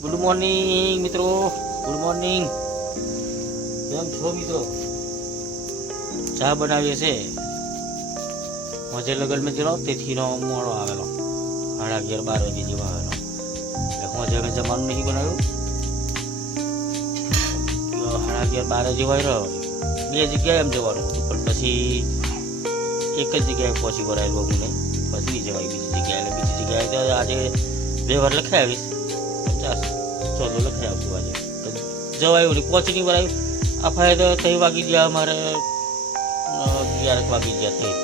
Good morning મિત્રો, good morning. કેમ છો મિત્રો? ચા બનાવીએ છે મજે લગન ચલો તેથીનો મોડો આવેલો 11:30-12 વાગે જેવા આવેલો એટલે મજે અમે જમવાનું નહીં બનાવ્યું. 11:30-12 જેવા રહ્યો. બે જગ્યાએ એમ જવાનું હતું પણ પછી એક જ જગ્યાએ પહોંચી વળાયેલું અમને પછી જવાય બીજી જગ્યાએ. એટલે બીજી જગ્યાએ તો આજે 2 વાર લખાઈ આવીશ. 50-14 લખાઈ આવતું આજે જવાયું નહીં, પહોંચી નહીં વળાયું. આ ફાય તો 3 વાગી ગયા, અમારે 11 વાગી ગયા થઈ.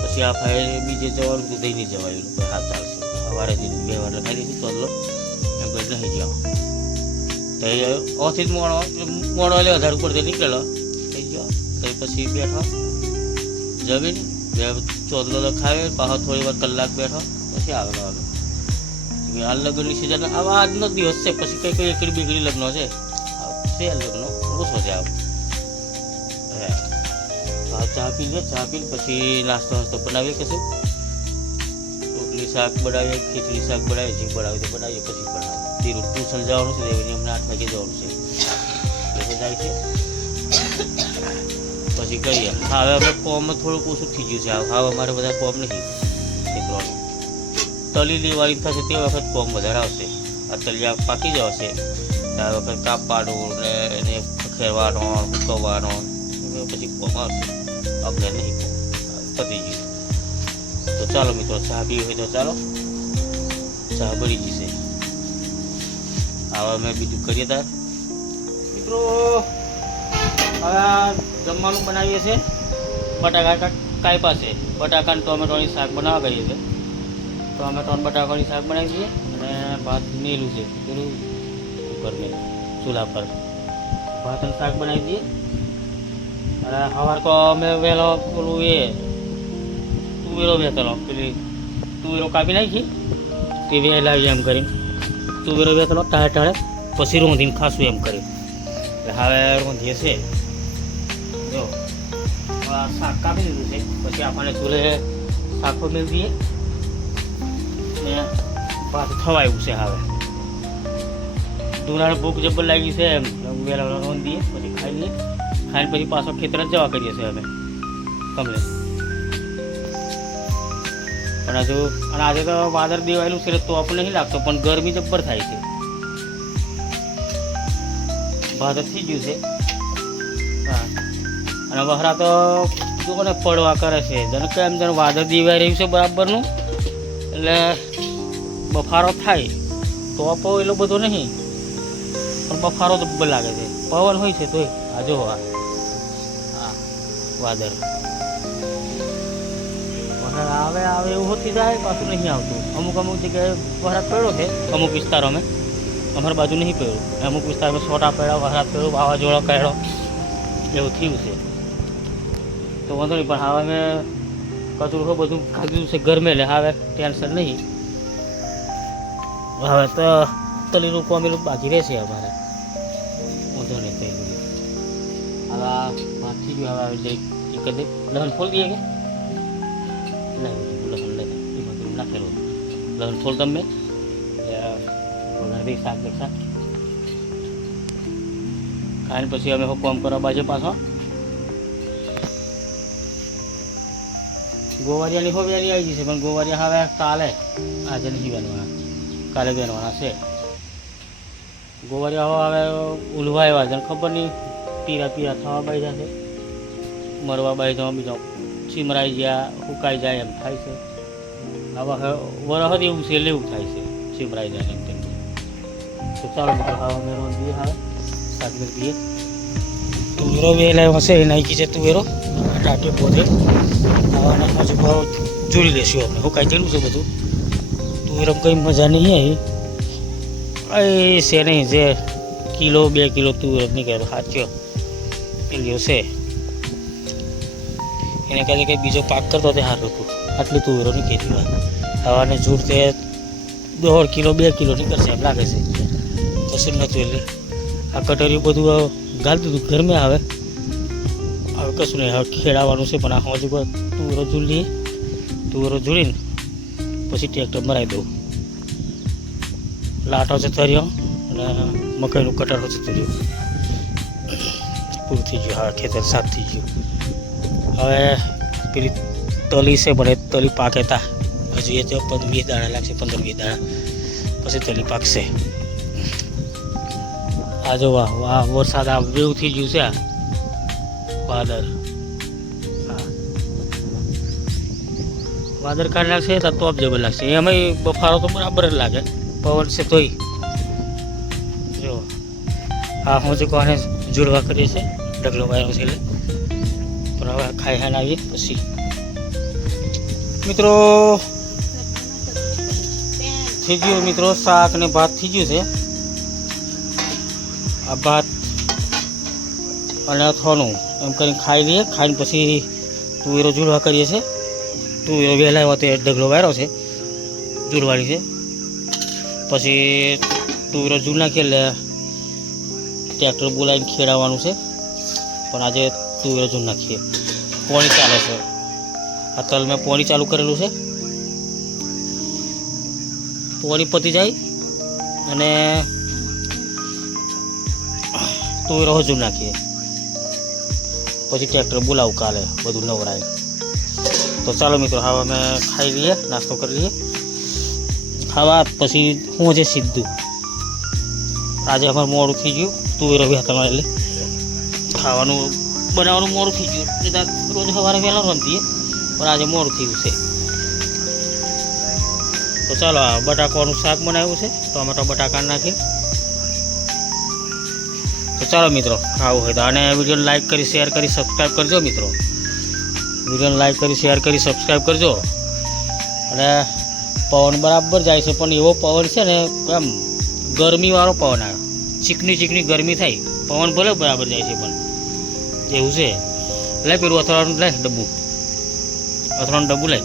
પછી આ ફાય બીજે જવાનું તો થઈ નહીં જવાયું. હા ચાલશે, સવારે 2 વાર લખાઈ દીધું 14 એમ કરી નહીં ગયા. તો ઓથી જ મોડો એટલે 1000 ઉપર નીકળેલો થઈ ગયો. તો પછી બેઠો જમીન 14 લખાવે, પાછો થોડી વાર કલાક બેઠો પછી આવેલો આવે. હાલ લગ્નની સિઝન આવા આજનો દિવસ છે. પછી કઈ કઈ એકડી બેકડી લગ્ન છે લગ્ન ઓછો છે. ચા પી લે, ચા પી પછી નાસ્તો નાસ્તો બનાવીએ કશું. રોટલી શાક બનાવીએ, ખીચડી શાક બનાવીએ, જે બનાવીએ તો બનાવીએ. પછી બનાવીએ ટ્યુશન જવાનું છે, અમને 8 વાગે જવાનું છે એટલે જાય છે. પછી કહીએ હવે અમે કોમ થોડુંક ઓછું થઈ ગયું છે. હવે અમારે બધા કોમ નહીં નીકળવાનું. તલી લેવાની થશે તે વખત કોમ વધારે આવશે. આ તલિયા પાકી જશે ત્યાર વખત કાપવાનું ને એને ખેરવાનો, સૂકવવાનો પછી કોમ આવશે. આપણે નહીં પતી ગયું. તો ચાલો મિત્રો, ચા પી હોય તો ચાલો, ચા બની જશે. હવે અમે બીજું કરીએ તાર મિત્રો. હવે જમવાનું બનાવીએ છીએ. બટાકા કાંઈ પાસે બટાકા અને ટોમેટોની શાક બનાવવા કહીએ છીએ. ટોમેટો અને બટાકાની શાક બનાવી દઈએ અને ભાત મેલું છે પેલું કુકરને ચૂલા પર ભાત અને શાક બનાવી દઈએ. અને સવાર તો અમે વહેલો પેલું એ તુવેરો વેચેલો, પેલી તુવેરો કાપી નાખી તે વહેલા એમ કરીને તુવેરો વેચેલો ટાળે ટાળે પછી રોંધીને ખાશું એમ કરી. એટલે હવે રોંધીએ છે. જો શાક કાપી દીધું છે. પછી આપણને ચૂલે શાકો મેળવી દઈએ ને ભાત થવાયું છે. હવે દુનાળ ભૂખ જબ્બર લાગી છે એમ વહેલા રોંધી દઈએ, પછી ખાઈ લઈએ. ખાઈને પછી પાછો ખેતર જ જવા કરીએ છીએ અમે કમલે. પણ હજુ અને આજે તો વાદળ દેવાયેલું છે તો આપણને નહીં લાગતો, પણ ગરમી જબ્બર થાય છે. ભાત થઈ ગયું છે. હા, અને વહરા તો જોને પડવા કરે છે. જેને કેમ જેને વાદળ દેવાઈ રહ્યું છે બરાબરનું, એટલે બફારો થાય તો એટલો બધો નહીં, પણ બફારો જબ્બર લાગે છે. પવન હોય છે તોય આ જો હા વાદળ આવે આવે એવું હોતી જાય, પાછું નહીં આવતું. અમુક જગ્યાએ વરસાદ પડ્યો છે, અમુક વિસ્તારોમાં. અમારી બાજુ નહીં પડ્યું. અમુક વિસ્તારમાં છોટા પડ્યા, વરસાદ પડ્યો, વાવાઝોડો કાઢ્યો, એવું થયું છે. તો વાંધો નહીં, પણ હવે મેં કચરું બધું ખાધું છે ગરમે, એટલે હવે ટેન્શન નહીં. હવે તો તલીનું કોમેલું બાકી રહેશે અમારે, વાંધો નહીં. થઈ ગયું હવે ભાત થઈ ગયું. હવે જઈ એક જ લહન ફોલ દઈએ કે લહન નાખેલું લહન ફોલ તમે વઘારી શાક બેઠા ખાઈને પછી અમે કોમ કરવા બાજુ પાછો ગોવારિયાની હોવિયારી આવી જશે. પણ ગોવારિયા હવે કાલે, આજે નહીં બનવાના, કાલે બનવાના છે. ગોવારિયા હવે ઉલવા આવ્યા છે, ખબર નહીં પીરા પીરા થવા બાઈ જશે, મરવા બાઈ જવા, બીજો ચીમરાઈ ગયા, સુકાઈ જાય એમ થાય છે. હવે વરહદ એવું છે એટલે એવું થાય છે, ચીમરાઈ જાય એમ તેમ. તો ચાલો મિત્રો, હવે અમે રોંધીએ. હવે શાક મેળવીએ. તુવેરો વહેલા હશે એ નાખી છે તુવેરો ટાટે પોતે. હવે હજુ ભાવ જોડી લેશું આપણે. સુકાઈ ગયેલું છે બધું. તુવેરો કંઈ મજા નહીં આવી છે નહીં. જે કિલો 2 કિલો તુવેરો નીકળે સાચો પેલીઓ છે એને કહે કે બીજો પાક કરતો તે સારું હતું. આટલી તુવેરોની ખેતી હોય. હવાને જૂર તે 1.5 કિલો 2 કિલો નીકળશે એમ લાગે છે. કશું નહોતું એટલે આ કટોરી બધું ગાળ દીધું ગરમે. હવે કશું નહીં, હવે ખેડાવાનું છે. પણ આ હજુ તુવેરો જોડી લઈએ. તુવેરો જોડીને પછી ટ્રેક્ટર મરાવી દઉં. લાટો જતો રહ્યો અને મકાઈનું કટર જતું રહ્યું. પૂરું થઈ ગયું. હા, ખેતર સાફ થઈ ગયું. હવે પેલી તલી છે પણ એ તલી પાકે તા હજુ એ તો 20 દાડા લાગશે, 15-20 દાડા પછી તલી પાકશે. આ જો વાહ વાહ, વરસાદ આ જેવું થઈ ગયું છે. આ વાદળ, હા વાદળ કાઢ લાગશે તો ટોપ જબર લાગશે. એમાંય બફારો તો બરાબર જ લાગે, પવન છે તોય. જો હા, હું જે કોને જોડવા કરીએ છીએ, ઢગલો વાયરો છે એટલે. પણ હવે ખાઈ ખાઈને આવીએ પછી મિત્રો. થઈ ગયું મિત્રો, શાક ને ભાત થઈ ગયું છે. આ ભાત અને અથવાનું એમ કરીને ખાઈ લઈએ. ખાઈને પછી તુવેરો જોડવા કરીએ છીએ. તુવેરો વહેલા આવ્યો તો ઢગલો વાયરો છે, જોડવાની છે. પછી તુવેરો જોડ નાખીએ એટલે ટ્રેક્ટર બોલાવીને ખેડાવવાનું છે. પણ આજે તુવેરો જોડ નાખીએ. પોણી ચાલે છે. આ તલ મેં પોણી ચાલુ કરેલું છે. પોણી પતી જાય અને તુવેરો હજુ નાખીએ. પછી ટ્રેક્ટર બોલાવું કાલે બધું નવરાય. તો ચાલો મિત્રો, હવે અમે ખાઈ લઈએ, નાસ્તો કરી લઈએ. ખાવા પછી હું જે સીધું આજે અમારે મોડું થઈ ગયું. તુવેરો વહેતા એટલે ખાવાનું બનાવવાનું મોડું થઈ ગયું. રોજ સવારે વહેલા રમતીએ પણ આજે મોડું થયું છે. તો ચાલો, આ બટાકાનું શાક બનાવ્યું છે, ટોમેટો બટાકા નાખી. તો ચાલો મિત્રો, ખાવું હોય તો અને વિડીયોને લાઈક કરી, શેર કરી, સબસ્ક્રાઈબ કરજો મિત્રો. વિડીયોને લાઈક કરી, શેર કરી, સબસ્ક્રાઈબ કરજો. અને પવન બરાબર જાય છે, પણ એવો પવન છે ને એમ ગરમીવાળો પવન આવ્યો. ચીકણી ચીકણી ગરમી થાય. પવન ભલે બરાબર જાય છે પણ એવું છે. લે પેલું અથડાનું લે ડબ્બુ, અથડાનું ડબ્બુ લે.